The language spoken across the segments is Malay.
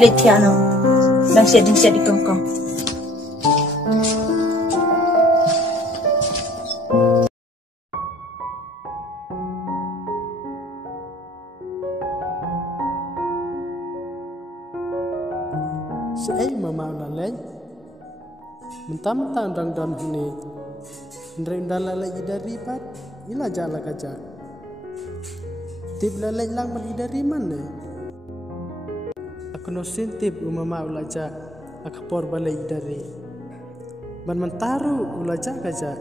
le tiano dang siat di kongkong. Isynei mama ulaleng mentang-mentang dang don hini ndreng dalala idari pat ila jala kaja tip laleng lang man idari mana aku no sintip mama ulaja akapor balai idari ban mentaru ulaja kaja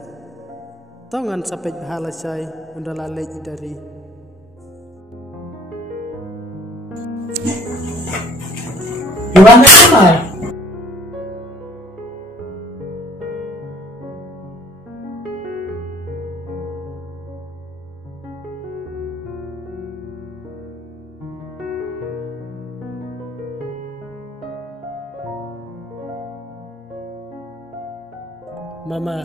tongan sampai bahala cai undalala idari Gimana Mai? Mama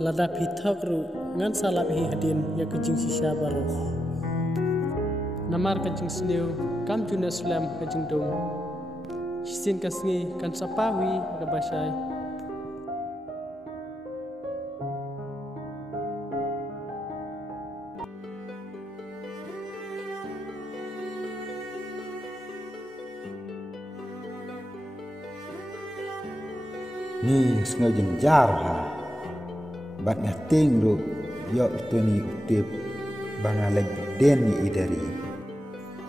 lada pithak ru ngan salap hi hadin ya kejing sisa baru namar kejing snew kam juna slam kejing dong sin kasngi kan sapawi ka basay ni sengaja jar ha bat ngating ru yo utuni utip banga leg den ni idari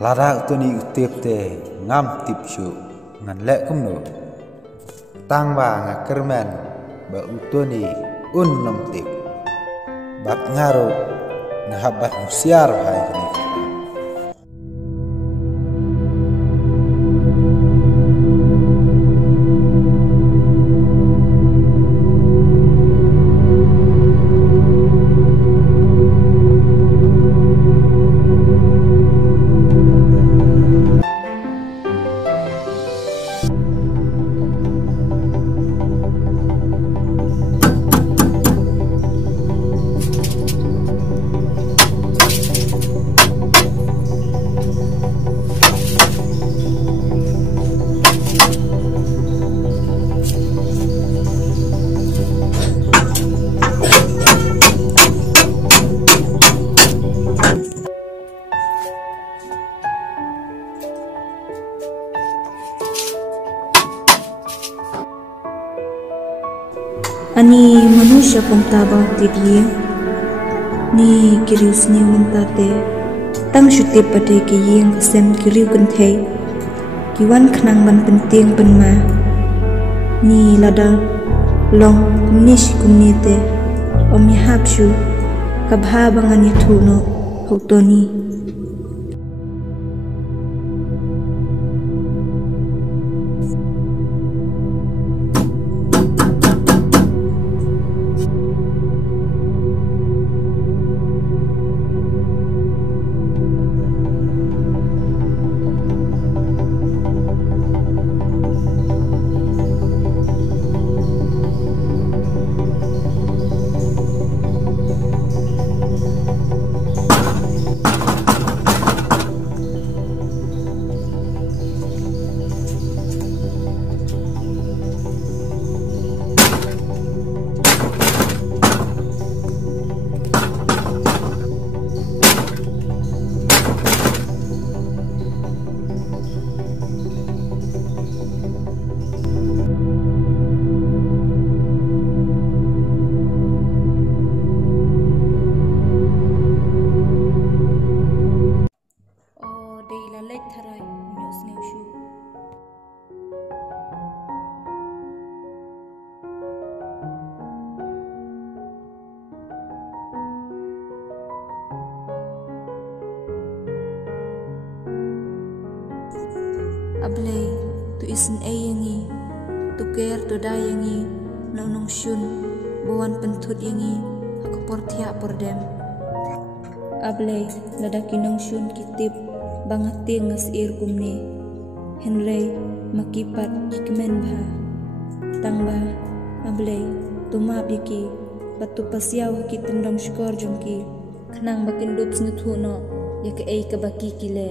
lara utuni utip te ngam tip su ngan lek kumno tang ba ngakerman ba utuni nom tip bat ngaru ngahabat usiar hai ni Ani manusia pemtabang tidi ni kirius ni mentate tang syute pada kiyeng kesem kiriu kentai kiwan kenang ban penting penma ni lada long nish kumnite om yahapshu kabha bangan yathuno hotoni ablay tu isynei yangi tu ker tu da yangi nong shun bawan pentut yangi aku portia pordem ablay ladaki nong shun kitip bangati ngas ir kumni henrei makipat kikmen bha tangba ablay tumap yaki batu pasiaw ki tendong skor jongki khnang bakin dup snuthu no yak ei ka baki kile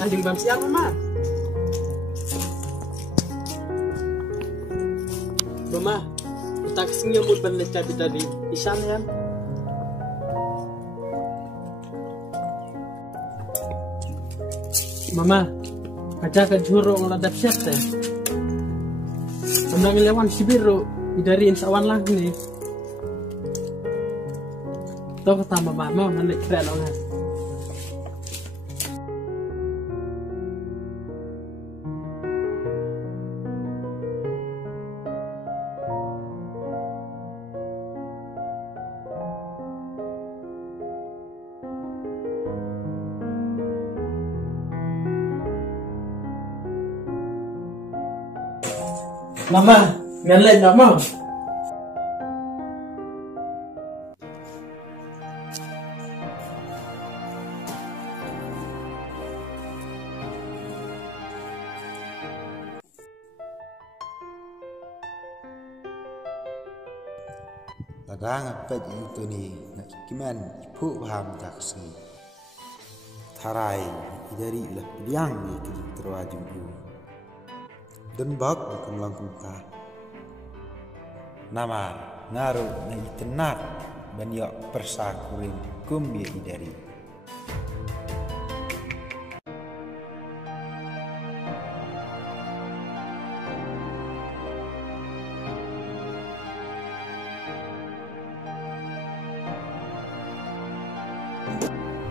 Anjing bam siang mama. Mama, utak singa mut ban lecah tadi. Isan kan? Mama, kaca ke juru ngeladap siap teh. Menang lewan si biru dari insawan lagi nih. Tuh kata mama nanti keren orang. Mama, ngalet mama. Ladang apa itu ni nak kiman ibu paham tak Khasi. Tharai dari lah yang itu terwajib dulu. Dan bak bukan langkung ka. Nama ngaruh na itenak banyak persakurin kumbi idari.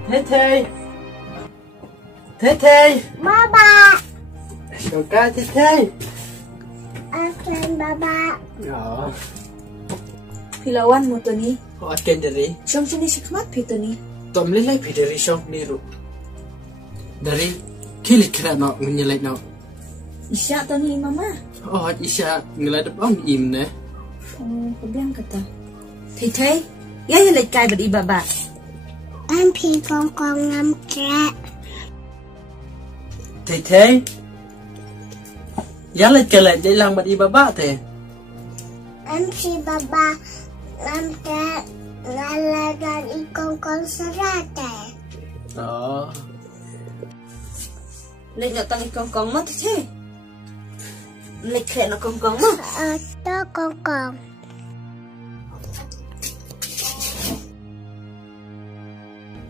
Teteh, teteh, Baba, suka teteh. akan Baba. Ya, Pilawan mo to ni. kau akan dari. Siyang sinisikmat pito ni. Tom lelai pi dari syok niru. Dari kilik kira nak menyelai nak. Isya to ni mama. Oh, isya ngeladap om im ne. Oh, kebiang kata. Tay, ya ya lek kai bad ibaba. Anh phi con ngâm trẻ. Teteh, ya lek kala để lang bad ibaba te. Anh phi Baba ngâm trẻ. Ngaladan ikong serate. Oh, Lek nak tangi kongkong mo tay. Lek kaya na kongkong mo. Ito kong.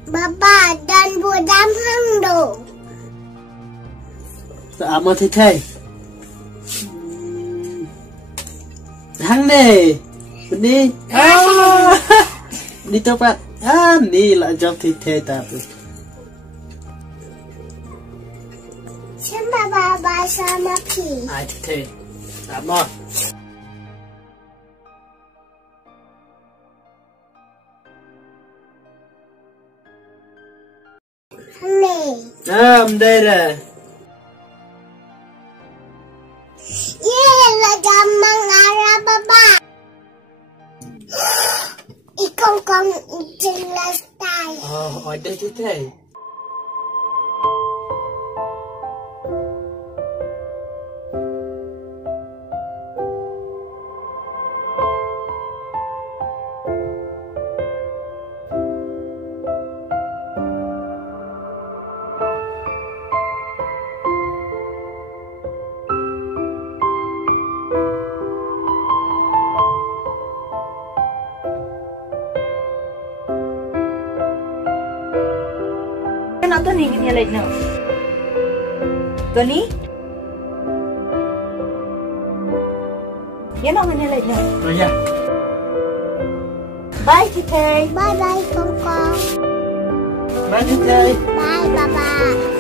Baba dan budam hangdo. sama teteh. Hang ne, ini. Ah, di tempat. Ah, ni lah job teteh tapi. Sama Baba sama Pi. Ah, teteh, sama. Ni. Đây rồi. Yelah jamang arah Baba. Ikong jelas tay. Oh, ada teteh. Ano to ni niya lek no. To ni? Yan ang niya lek no. Oh ya. Bye, Titay. Bye bye, Kong Kong. Bye, Titay. Bye, Baba.